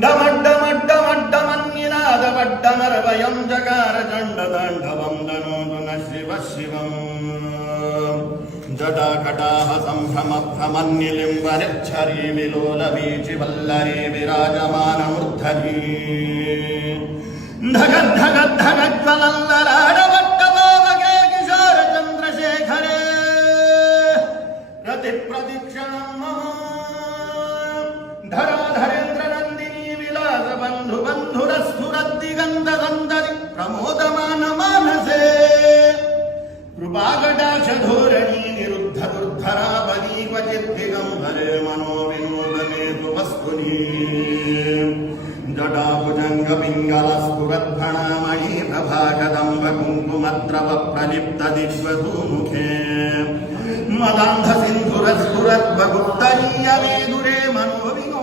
डमड्डमड्डमड्डमन्निनादवड्डमर्वयं जकार चण्डताण्डवं तनोतु न शिवः शिवम् जटाकटाह सम्भ्रमभ्रमन्निलिम्बनिच्छरी विलोलवीचिवल्लरी विराजमानमूर्धनी धगद्धगद्धगज्वलल्ललाडवट्टपावके किशोरचन्द्रशेखरे रतिप्रदीक्षणं मम धराधरेन्द्रनन्दिनी विलासबन्धुबन्धुरस्फुरद्दिगन्धसन्दरि प्रमोदमानमानसे कृपाकटाक्षधोरणी निरुद्धदुर्धरा बली क्वचिद्दिगम्बरे मनोविनोदने तु वस्तुनि जटाभुजङ्गपिङ्गलस्फुरद्भणामयी प्रभाकदम्बकुङ्कुमद्रव प्रलिप्तदिग्वधूमुखे मदान्धसिन्धुरस्फुरद्वगुप्तरीयमेदुरे मनोविनो